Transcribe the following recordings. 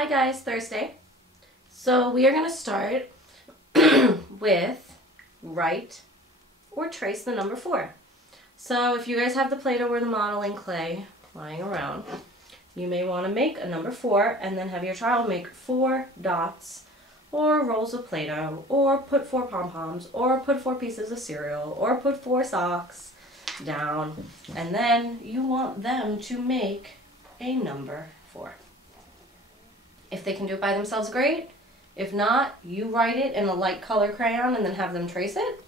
Hi guys, Thursday. So we are going to start with write or trace the number 4. So if you guys have the Play-Doh or the modeling clay lying around, you may want to make a number 4 and then have your child make 4 dots or rolls of Play-Doh or put 4 pom-poms or put 4 pieces of cereal or put 4 socks down, and then you want them to make a number 4. If they can do it by themselves, great. If not, you write it in a light color crayon and then have them trace it.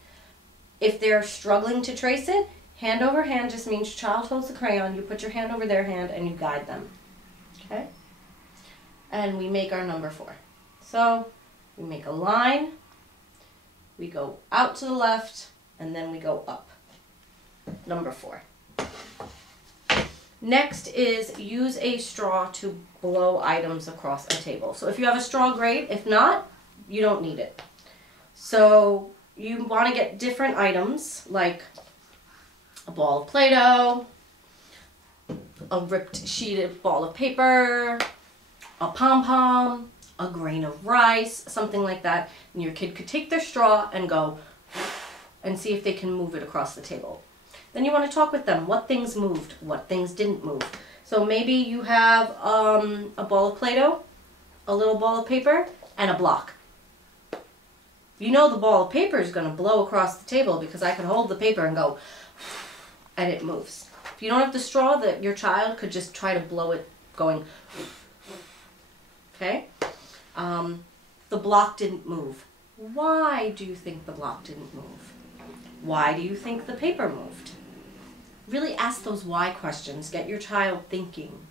If they're struggling to trace it, hand over hand just means your child holds the crayon, you put your hand over their hand, and you guide them. Okay? And we make our number 4. So we make a line, we go out to the left, and then we go up. Number 4. Next is use a straw to blow items across a table. So if you have a straw, great. If not, you don't need it. So you want to get different items like a ball of Play-Doh, a ripped sheeted ball of paper, a pom-pom, a grain of rice, something like that. And your kid could take their straw and go and see if they can move it across the table. Then you want to talk with them. What things moved? What things didn't move? So maybe you have a ball of Play-Doh, a little ball of paper, and a block. You know the ball of paper is going to blow across the table because I can hold the paper and go, and it moves. If you don't have the straw, that your child could just try to blow it going, okay? The block didn't move. Why do you think the block didn't move? Why do you think the paper moved? Really ask those why questions. Get your child thinking.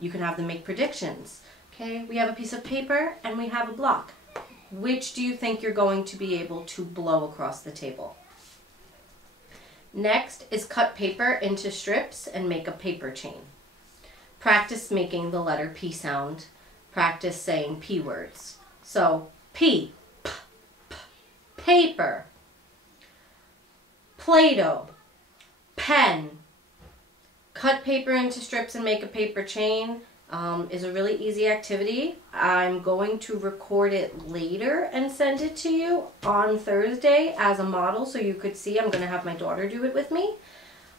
You can have them make predictions. Okay, we have a piece of paper and we have a block. Which do you think you're going to be able to blow across the table? Next is cut paper into strips and make a paper chain. Practice making the letter P sound. Practice saying P words. So, P, p, p, paper, Play-Doh, pen. Cut paper into strips and make a paper chain is a really easy activity. I'm going to record it later and send it to you on Thursday as a model so you could see. I'm going to have my daughter do it with me.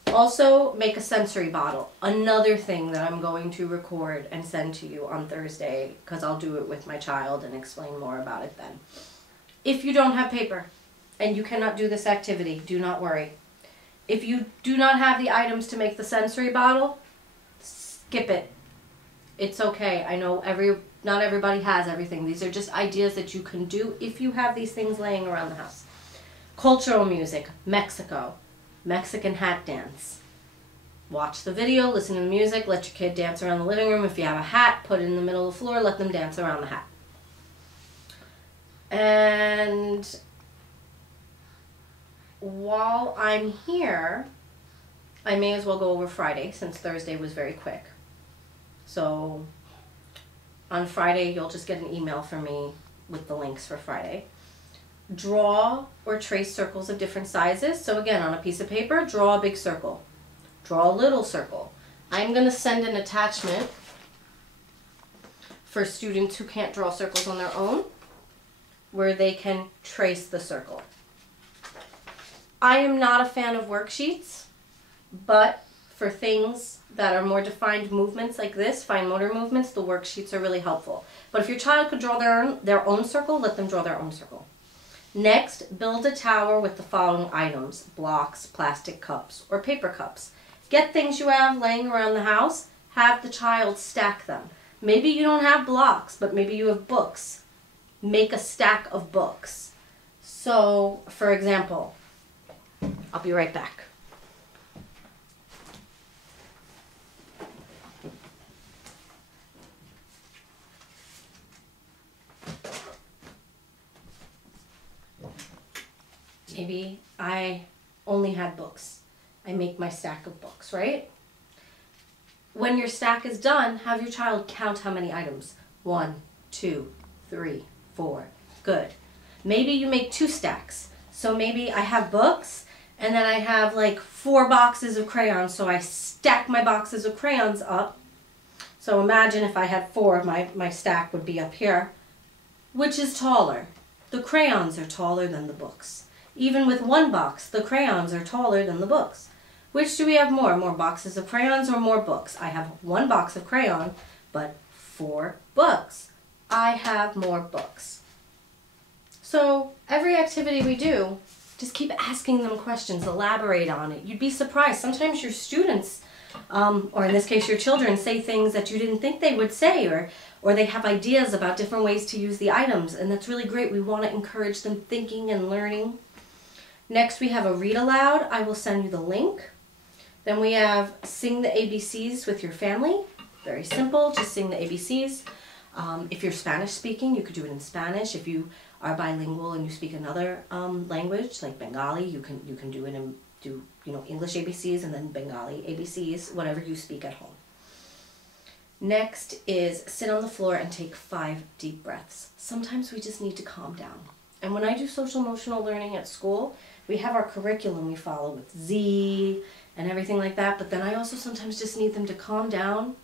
Also, make a sensory bottle. Another thing that I'm going to record and send to you on Thursday because I'll do it with my child and explain more about it then. If you don't have paper and you cannot do this activity, do not worry. If you do not have the items to make the sensory bottle, skip it. It's okay. I know not everybody has everything. These are just ideas that you can do if you have these things laying around the house. Cultural music, Mexico, Mexican hat dance. Watch the video, listen to the music, let your kid dance around the living room. If you have a hat, put it in the middle of the floor, let them dance around the hat. And while I'm here, I may as well go over Friday since Thursday was very quick. So on Friday, you'll just get an email from me with the links for Friday. Draw or trace circles of different sizes. So again, on a piece of paper, draw a big circle. Draw a little circle. I'm going to send an attachment for students who can't draw circles on their own, where they can trace the circle. I am not a fan of worksheets, but for things that are more defined movements like this, fine motor movements, the worksheets are really helpful. But if your child could draw their own circle, let them draw their own circle. Next, build a tower with the following items: blocks, plastic cups, or paper cups. Get things you have laying around the house, have the child stack them. Maybe you don't have blocks, but maybe you have books. Make a stack of books. So, for example, I'll be right back. Maybe I only had books. I make my stack of books, right? When your stack is done, have your child count how many items. 1, 2, 3, 4. Good. Maybe you make 2 stacks. So maybe I have books and then I have like 4 boxes of crayons. So I stack my boxes of crayons up So imagine if I had 4, my stack would be up here. Which is taller? The crayons are taller than the books. Even with 1 box, the crayons are taller than the books. Which do we have more? More boxes of crayons or more books? I have 1 box of crayon, but 4 books. I have more books. So every activity we do, just keep asking them questions, elaborate on it. You'd be surprised. Sometimes your students, or in this case your children, say things that you didn't think they would say, or they have ideas about different ways to use the items, and that's really great. We want to encourage them thinking and learning. Next we have a read aloud. I will send you the link. Then we have sing the ABCs with your family. Very simple, just sing the ABCs. If you're Spanish speaking, you could do it in Spanish. If you are bilingual and you speak another language, like Bengali, you can do it in English ABCs and then Bengali ABCs, whatever you speak at home. Next is sit on the floor and take 5 deep breaths. Sometimes we just need to calm down. And when I do social emotional learning at school, we have our curriculum we follow with Z and everything like that, but then I also sometimes just need them to calm down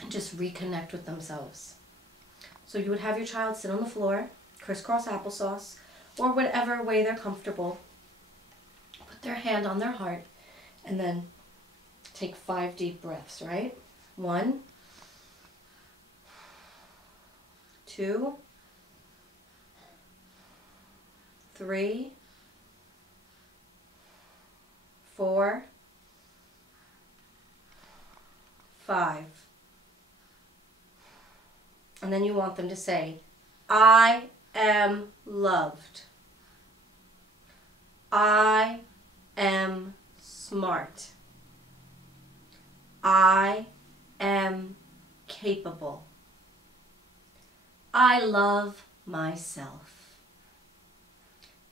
and just reconnect with themselves. So you would have your child sit on the floor, crisscross applesauce, or whatever way they're comfortable. Put their hand on their heart, and then take 5 deep breaths, right? 1, 2, 3, 4, 5. And then you want them to say, I am loved. I am smart. I am capable. I love myself.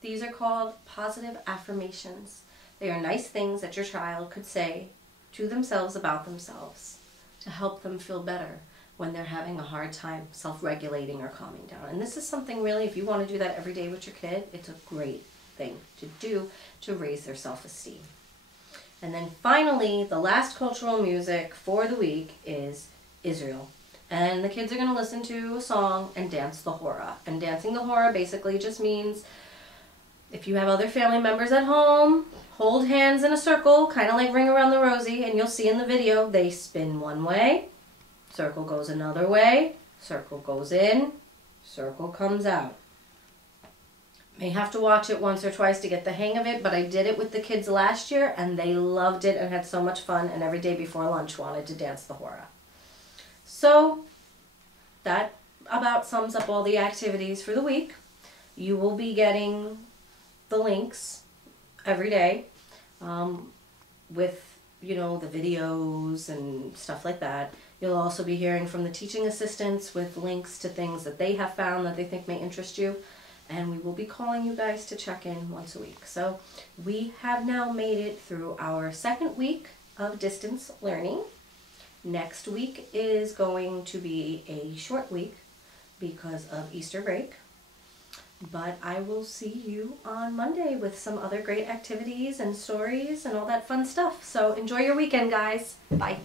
These are called positive affirmations. They are nice things that your child could say to themselves about themselves to help them feel better when they're having a hard time self-regulating or calming down. And this is something really, if you want to do that every day with your kid, it's a great thing to do to raise their self-esteem. And then finally, the last cultural music for the week is Israel. And the kids are going to listen to a song and dance the hora. And dancing the hora basically just means, if you have other family members at home, hold hands in a circle, kind of like Ring Around the Rosie, and you'll see in the video, they spin one way, circle goes another way, circle goes in, circle comes out. May have to watch it once or twice to get the hang of it, but I did it with the kids last year and they loved it and had so much fun, and every day before lunch wanted to dance the hora. So that about sums up all the activities for the week. You will be getting the links every day with, the videos and stuff like that. You'll also be hearing from the teaching assistants with links to things that they have found that they think may interest you. And we will be calling you guys to check in once a week. So we have now made it through our 2nd week of distance learning. Next week is going to be a short week because of Easter break. But I will see you on Monday with some other great activities and stories and all that fun stuff. So enjoy your weekend, guys. Bye.